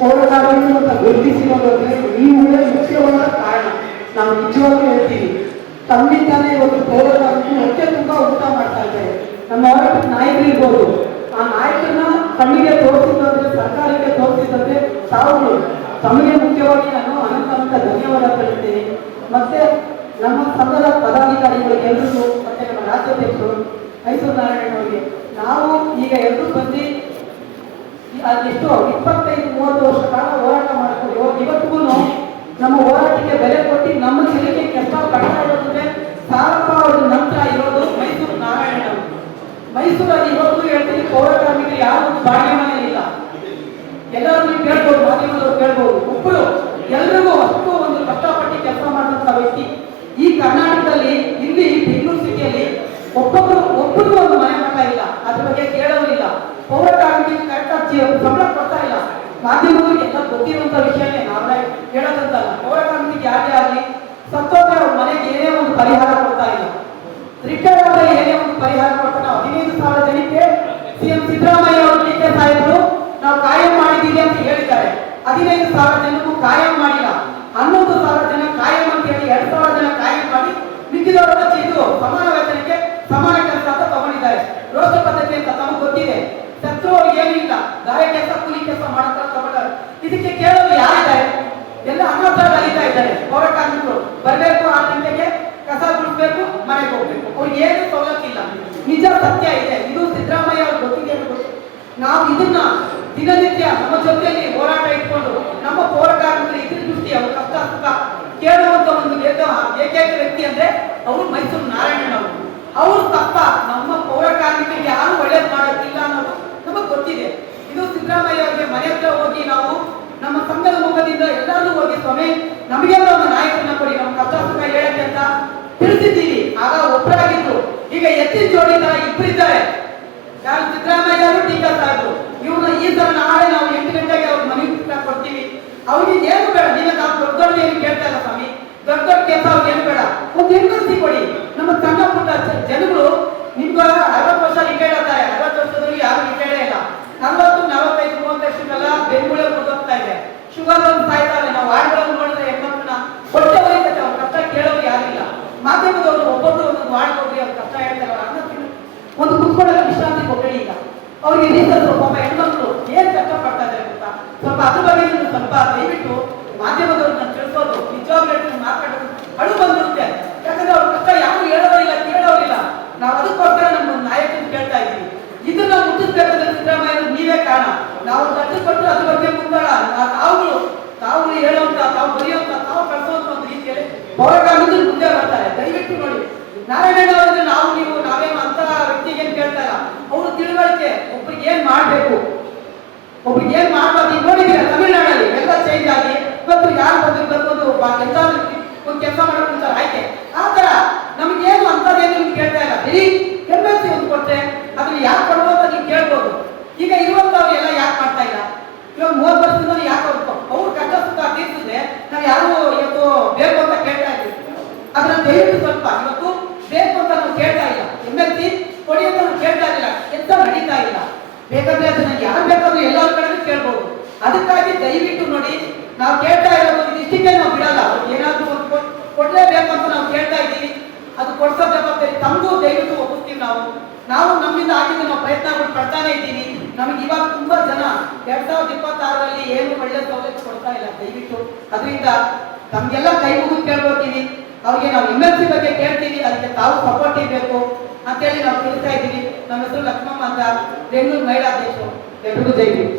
ಪೌರಕಾರ್ಮಿಕರು ಅಂತ ಗುರುತಿಸಿರೋದಂದ್ರೆ ನೀವುಗಳೇ ಮುಖ್ಯವಾದ ಕಾರಣ. ನಾವು ನಿಜವಾಗ್ಲೂ ಹೇಳ್ತೀವಿ, ತಮ್ಮಿಂದಾನೇ ಇವತ್ತು ಪೌರಕಾರ್ಮಿಕರು ಹೊಟ್ಟೆ ತುಂಬ ಊಟ ಮಾಡ್ತಾ ಇದ್ದಾರೆ. ನಮ್ಮ ಹೋರಾಟದ ನಾಯಕರು ಇರ್ಬೋದು, ಆ ನಾಯಕರನ್ನ ಕಣ್ಣಿಗೆ ತೋರಿಸಿದ್ರೆ, ಸರ್ಕಾರಕ್ಕೆ ತೋರಿಸಿದ್ರೆ ತಾವುಗಳು ತಮಗೆ ಮುಖ್ಯವಾಗಿ ನಾನು ಅನಂತ ಧನ್ಯವಾದ ಹೇಳ್ತೀನಿ. ಮತ್ತೆ ನಮ್ಮ ಸಂಘದ ಪದಾಧಿಕಾರಿಗಳಿಗೆ ಎಲ್ರಿಗೂ, ಮತ್ತೆ ನಮ್ಮ ರಾಜ್ಯಾಧ್ಯಕ್ಷರು ಮೈಸೂರು ನಾರಾಯಣ ಅವರಿಗೆ, ನಾವು ಈಗ ಎಲ್ಲರೂ ಬಂದು ಅದೆಷ್ಟು 25-30 ವರ್ಷ ಕಾಲ ಹೋರಾಟ ಮಾಡ್ಕೊಂಡು ಇವತ್ತಿಗೂ ನಮ್ಮ ಹೋರಾಟಕ್ಕೆ ಬೆಲೆ ಕೊಟ್ಟು ನಮ್ಮ ಜಿಲ್ಲೆಗೆ ಕೆಲಸ ಪಡ್ತಾ ಇರೋದ್ರೆ ಸಾರಪ್ಪ ಅವ್ರ ನಂತರ ಇರೋದು ಮೈಸೂರು ನಾರಾಯಣ. ಮೈಸೂರಲ್ಲಿ ಇವತ್ತು ಹೇಳ್ತೀನಿ, ಪೌರಕಾರ್ಮಿಕರು ಯಾರು ಬಾಡಿಗೆ ಮನೆ ಇಲ್ಲ. ಎಲ್ಲರೂ ನೀವು ಕೇಳ್ಬೋದು, ಮಾಧ್ಯಮದವರು ಕೇಳ್ಬೋದು, ಒಬ್ಬರು ಎಲ್ರಿಗೂ ಅಷ್ಟು ಒಂದು ಕಷ್ಟಪಟ್ಟು ಕೆಲಸ ಮಾಡಿದಂಥ ವ್ಯಕ್ತಿ ಈ ಕರ್ನಾಟಕದಲ್ಲಿ. ಇಲ್ಲಿ ಬೆಂಗಳೂರು ಸಿಟಿಯಲ್ಲಿ ಒಬ್ಬರಿಗೂ ಒಂದು ಮನೆ ಮಠ ಇಲ್ಲ, ಅದ್ರ ಬಗ್ಗೆ ಕೇಳೋದಿಲ್ಲ. ಪೌರಕಾರ್ಮಿಕರಿಗೆ ಕರೆಕ್ಟಾಗಿ ಸಂಬಳ ಕೊಡ್ತಾ ಇಲ್ಲ. ಮಾಧ್ಯಮದವರಿಗೆ ಎಲ್ಲ ಗೊತ್ತಿರುವಂತ ವಿಷಯನೇ, ನಾವೇ ಹೇಳೋದಂತಲ್ಲ. ಪೌರಕಾರ್ಮಿಕರಿಗೆ ಯಾರೇ ಆಗಲಿ ಸತ್ತೋದ್ರೆ ಅವ್ರ ಮನೆಗೆ ಏನೇ ಒಂದು ಪರಿಹಾರ ಕೊಡ್ತಾ ಇಲ್ಲ. ರಿಟೈರ್ಡ್ ಆದ್ರೆ ಏನೇ ಒಂದು ಪರಿಹಾರ ಕೊಡ್ತಾ, ನಾವು 15,000 ಜನಕ್ಕೆ ಸಿಎಂ ಸಿದ್ದರಾಮಯ್ಯ ಅವರು ಡಿ ಕೆ ಸಾಹೇಬರು ನಾವು ಕಾಯಂ ಮಾಡಿದ್ದೀವಿ ಅಂತ ಹೇಳಿದ್ದಾರೆ. 15,000 ಜನಕ್ಕೂ ಕಾಯಂ ಮಾಡಿಲ್ಲ, 11,000 ಜನ ಕಾಯಂ ಅಂತ ಹೇಳಿ 2,000 ಜನ ಕಾಯಂ ಮಾಡಿ ಮಿಕ್ಕಿದವರ ಇದು ಸಮಾನ ವೇತನಕ್ಕೆ ಸಮಾನ ಕೆಲಸ ಅಂತ ತಗೊಂಡಿದ್ದಾರೆ. ರೋಷ ಪದ್ಧತಿ ಅಂತ ತಮಗೆ ಗೊತ್ತಿದೆ. ಸತ್ರು ಏನಿಲ್ಲ, ಗಾಯ ಕೆಲಸ ಕೂಲಿ ಕೆಲಸ ಮಾಡಕ್ಕೆ ತಗೊಂಡಾರೆ. ಇದಕ್ಕೆ ಕೇಳೋರು ಯಾರಿದ್ದಾರೆ? ಎಲ್ಲ ಅನಾಥರು ಅಲಿತಾ ಇದ್ದಾರೆ. ಪೌರಕಾರ್ಮಿಕರು ಬರಬೇಕು, 6 ಗಂಟೆಗೆ ಕಸ ಗುಡಿಸ್ಬೇಕು, ಮನೆಗೆ ಹೋಗ್ಬೇಕು, ಅವ್ರಿಗೆ ಏನು ಸವಲತ್ತಿಲ್ಲ. ನಿಜ ಸತ್ಯ ಇದೆ, ಇದು ಸಿದ್ದರಾಮಯ್ಯ ಅವ್ರು ಗೊತ್ತಿದೆ. ನಾವು ಇದನ್ನ ದಿನನಿತ್ಯ ನಮ್ಮ ಜೊತೆಯಲ್ಲಿ ಹೋರಾಟ ಇಟ್ಕೊಂಡು ನಮ್ಮ ಪೌರಕಾರ್ಮಿಕರು ಇದ್ರ ದೃಷ್ಟಿ ಅವ್ರ ಕಷ್ಟ ಸುಖ ಕೇಳುವಂತ ಒಂದು ಏಕೈಕ ವ್ಯಕ್ತಿ ಅಂದ್ರೆ ಅವರು ಮೈಸೂರು ನಾರಾಯಣ ಅವರು. ಅವರು ತಪ್ಪ ನಮ್ಮ ಪೌರಕಾರ್ಮಿಕರಿಗೆ ಯಾರು ಒಳ್ಳೇದು ಮಾಡೋದಿಲ್ಲ ಅನ್ನೋದು ನಮಗೆ ಗೊತ್ತಿದೆ. ಇದು ಸಿದ್ದರಾಮಯ್ಯ ಅವರಿಗೆ ಮನೆ ಹತ್ರ ಹೋಗಿ ನಾವು ನಮ್ಮ ಸಂಘದ ಮುಖದಿಂದ ಎಲ್ಲರೂ ಹೋಗಿ ಸ್ವಾಮಿ ನಮಗೆ ನಮ್ಮ ನಾಯಕರನ್ನ ಕೊಡಿ, ನಮ್ಮ ಕಷ್ಟ ಸುಖ ಹೇಳಕ್ಕೆ ಅಂತ ತಿಳಿಸಿದ್ದೀವಿ. ಆಗ ಒಬ್ಬರಾಗಿದ್ದು ಈಗ ಎತ್ತಿನ ಜೋಡಿ ತರ ಇಬ್ಬರಿದ್ದಾರೆ. ಯಾರು? ಸಿದ್ದರಾಮಯ್ಯ ಅವರು, ಡಿ ಕೆ ಸಾಹೇಬರು. ಇವ್ರನ್ನ ಈ ಸಲ ನಾಳೆ ನಾವು 8 ಗಂಟೆಗೆ ಅವ್ರ ಮನೆಗೆ ಕೊಡ್ತೀವಿ. ಅವ್ರಿಗೆ ಏನು ಬೇಡ, ನೀವೇ ನಾವು ದೊಡ್ಡ ಏನು ಕೇಳ್ತಾ ಇಲ್ಲ ಸ್ವಾಮಿ, ದೊಡ್ಡ ಕೆಲಸ ಅವ್ರಿಗೆ ಏನು ಬೇಡ, ಒಂದು ಹೆಂಗಸಿ ಕೊಡಿ. ನಮ್ಮ ಸಣ್ಣ ಪುಟ್ಟ ಜನಗಳು ನಿಮ್ಗೆ 60 ವರ್ಷ ರಿಟೈರ್ಡ್ ಆಗ್ತಾರೆ. 60 ವರ್ಷದಲ್ಲಿ ಯಾರು ರಿಟೈರ್ಡೇ ಇಲ್ಲ. 40, 45, 30 ವರ್ಷಕ್ಕೆಲ್ಲ ಬೆನ್ಮೂಳೆ ಮುರಿದೋಗ್ತಾ ಇದೆ, ಶುಗರ್ ಬಂದು ಸಾಯ್ತಾರೆ. ನಾವು ವಾರ್ಡ್ಗಳನ್ನು ನೋಡಿದ್ರೆ ಹೆಣ್ಮಕ್ಳನ್ನ ಹೊಟ್ಟೆ ಹೊರಿತೈತೆ, ಅವ್ರ ಕಷ್ಟ ಕೇಳೋರು ಯಾರಿಲ್ಲ. ಮಾಧ್ಯಮದವರು ಒಬ್ಬೊಬ್ರು ಒಂದೊಂದು ವಾರ್ಡ್ ಹೋಗಿ ಅವ್ರ ಕಷ್ಟ ಹೇಳ್ತಾರೆ. ಅವ್ರ ಅನ್ನ ಒಂದು ಕುತ್ಕೊಳ್ಳೋಕೆ ವಿಶ್ರಾಂತಿ ಕೊಟ್ಟರೆ ಈಗ ಅವ್ರಿಗೆ ನೀರು ಪಾಪ ಹೆಣ್ಮಕ್ಳು ಏನ್ ಕಷ್ಟ ಪಡ್ತಾ ಇದ್ದಾರೆ ಗೊತ್ತಾ? ಸ್ವಲ್ಪ ಅದ್ರ ಬಗ್ಗೆ ಸ್ವಲ್ಪ ದಯವಿಟ್ಟು ಮಾಧ್ಯಮದವ್ರನ್ನ ತಿಳಿಸೋದು, ನಿಜವಾಗ್ಲೂ ಮಾತಾಡೋದು ಅಳು ಬಂದಿರುತ್ತೆ. ಯಾಕಂದ್ರೆ ಅವ್ರ ಕಷ್ಟ ಯಾರು ಹೇಳೋರಿಲ್ಲ, ಕೇಳೋರಿಲ್ಲ. ನಾವು ಅದಕ್ಕೋಸ್ಕರ ನಮ್ಮ ನಾಯಕರು ಕೇಳ್ತಾ ಇದ್ದೀವಿ. ಇದನ್ನ ಮುಟ್ಟಿಸ್ಬೇಕಾದ್ರೆ ಸಿದ್ದರಾಮಯ್ಯ ನೀವೇ ಕಾರಣ. ನಾವು ತಟ್ಟು ಕೊಟ್ಟು ಅದ್ರ ಬಗ್ಗೆ ಮುಂದಾಳ ತಾವು ಹೇಳುವಂತ, ತಾವು ಬರೆಯುವಂತ, ತಾವು ಕಳಿಸುವಂತ ಒಂದು ರೀತಿಯಲ್ಲಿ ಪೌರಕಾರ್ಮಿಕರು ಮುಂದೆ ಬರ್ತಾರೆ. ದಯವಿಟ್ಟು ನೋಡಿ, ನಾರಾಯಣ ಅವರಿಗೆ ನಾವು ನೀವು ನಾವೇನು ಅಂತ ವ್ಯಕ್ತಿಗೆ ಕೇಳ್ತಾ ಇಲ್ಲ. ಅವರು ತಿಳುವಳಿಕೆ, ಒಬ್ರಿಗೆ ಏನ್ ಮಾಡ್ಬೇಕು, ಒಬ್ರಿಗೆ ಏನ್ ಮಾಡ್ಬಾರ್ದು. ಈಗ ನೋಡಿದ್ದೀರಾ ತಮಿಳ್ನಾಡಲ್ಲಿ ಎಲ್ಲ ಚೇಂಜ್ ಆಗಿ ಇವತ್ತು ಯಾರು ಬಂದು ಒಂದು ಕೆಲಸ ಮಾಡೋದು ಆಯ್ಕೆ. ಆ ತರ ನಮ್ಗೇನು ಅಂತದೇನು ನಿಮ್ಗೆ ಕೇಳ್ತಾ ಇಲ್ಲ. ಬರೀ MLC ಒಂದು ಕೊಟ್ಟರೆ ಅದನ್ನ ಯಾಕೆ ಕೊಡ್ಬೋದು ನೀವು ಕೇಳ್ಬೋದು. ಈಗ ಇರುವಂತವ್ರು ಎಲ್ಲ ಯಾಕೆ ಮಾಡ್ತಾ ಇಲ್ಲ? ಇವಾಗ 30 ವರ್ಷದಿಂದ ಯಾಕೆ ಅವ್ರು ಕಷ್ಟ ಸುಖ ತೀರ್ಸಿದ್ರೆ ನಾವು ಯಾರು ಇವತ್ತು ಬೇಕು ಅಂತ ಕೇಳ್ತಾ ಇದ್ದೀವಿ. ಅದನ್ನ ದಯವಿಟ್ಟು ಸ್ವಲ್ಪ ಇವತ್ತು ಬೇಕು ಅಂತ ನಾವು ಕೇಳ್ತಾ ಇಲ್ಲ. MLC ಕೊಡಿ ಅಂತ ನಾವು ಕೇಳ್ತಾ ಇಲ್ಲ, ಎಂತ ನಡೀತಾ ಇಲ್ಲ. ಬೇಕಾದ್ರೆ ಅದನ್ನ ಯಾರು ಬೇಕಾದ್ರೂ ಎಲ್ಲರ ಕಡೆ ಕೇಳ್ಬೋದು. ಅದಕ್ಕಾಗಿ ದಯವಿಟ್ಟು ನೋಡಿ, ನಾವು ಕೇಳ್ತಾ ಇರೋದು ಇದಿಷ್ಟಕ್ಕೆ ನಾವು ಬಿಡಲ್ಲ. ಏನಾದ್ರೂ ಒಂದು ಕೊಡ್ಲೇಬೇಕು ಅಂತ ನಾವು ಕೇಳ್ತಾ ಇದ್ದೀವಿ. ಅದು ಕೊಡ್ಸೋ ಜವಾಬ್ದಾರಿ ತಮಗೂ ದಯವಿಟ್ಟು ಒಪ್ಪಿಸ್ತೀವಿ. ನಾವು ನಮ್ಮಿಂದ ಆಗಿದ್ದು ನಾವು ಪ್ರಯತ್ನಗಳು ಪಡ್ತಾನೆ ಇದ್ದೀವಿ. ನಮಗೆ ಇವಾಗ ತುಂಬಾ ಜನ 2026ರಲ್ಲಿ ಏನು ಒಳ್ಳೆ ಸೌಲಭ್ಯ ಕೊಡ್ತಾ ಇಲ್ಲ. ದಯವಿಟ್ಟು ಅದರಿಂದ ನಮ್ಗೆಲ್ಲ ಕೈ ಮುಗಿದು ಕೇಳ್ಕೊತೀವಿ. ಅವ್ರಿಗೆ ನಾವು MLC ಬಗ್ಗೆ ಕೇಳ್ತೀವಿ, ಅದಕ್ಕೆ ತಾವು ಸಪೋರ್ಟ್ ಇರಬೇಕು ಅಂತೇಳಿ ನಾವು ತಿಳಿಸ್ತಾ ಇದ್ದೀವಿ. ನಮ್ಮ ಹೆಸರು ಲಕ್ಷ್ಮಮ್ಮ ಅಂತ, ಬೆಂಗಳೂರು ಮಹಿಳಾ ಅಧ್ಯಕ್ಷರು. ಎಲ್ರಿಗೂ ಜೈ ಹಿಂದ್.